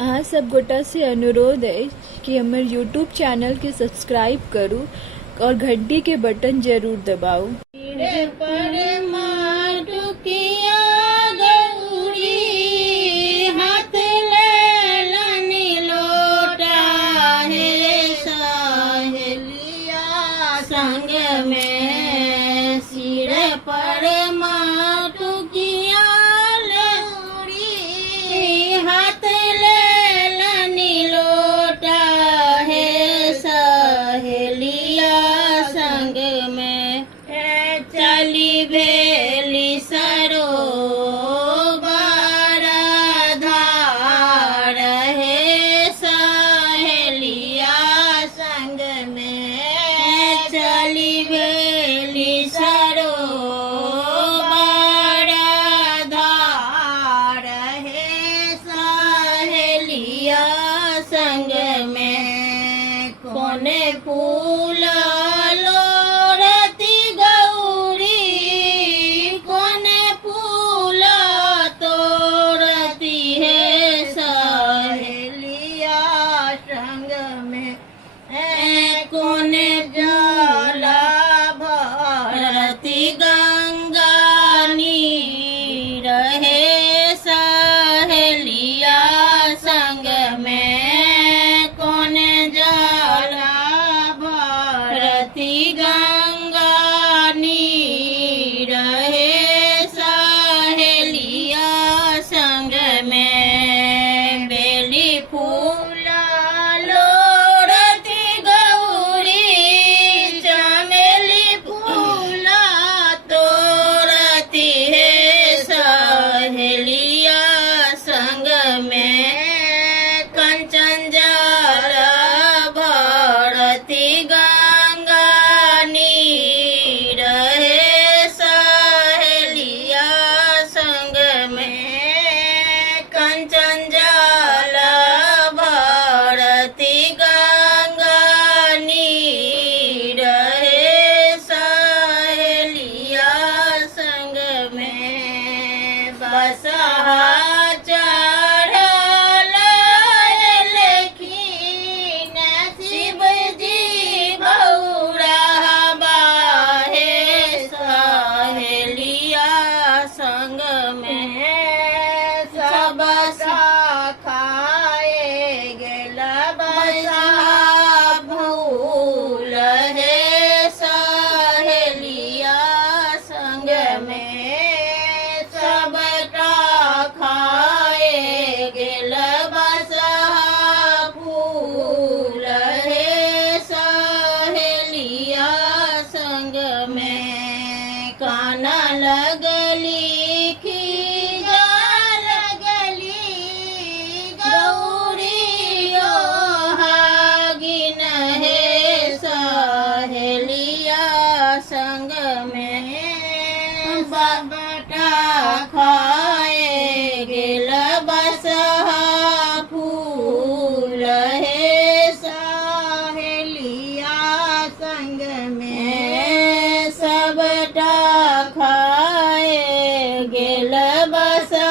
अहाँ सब गोटा से अनुरोध है कि हमर यूट्यूब चैनल के सब्सक्राइब करू और घंटी के बटन जरूर दबाऊ। हाथ लेलनि लोटा हे सहेलिया संग में सिर पर माटुकिया लौड़ी हाथ लेलनि लोटा हे सहेलिया संग में चली भेली सरो कोने फूल लोरती गौरी कोने फूल तोड़ती है सहेलिया संग में कोने जला भरती गंगा नीर है सहेलिया संग में गंगा नीर है सहेलिया संग में बेली फूल लोरती गौरी चमेली फूल तोड़ती है सहेलिया संग में कंचन जल भरती चढ़ल लेखिन शिव जी बौरा बाहे सहेलिया संग में सब खाए गेल बसा भूल है सहेलिया संग में काना लगली खीजा लगली गौरी हागिन हे सहेलिया संग में सबटा खाए गेल बसहा फूल हे सहेलिया संग में सबटा खाए गेल बसा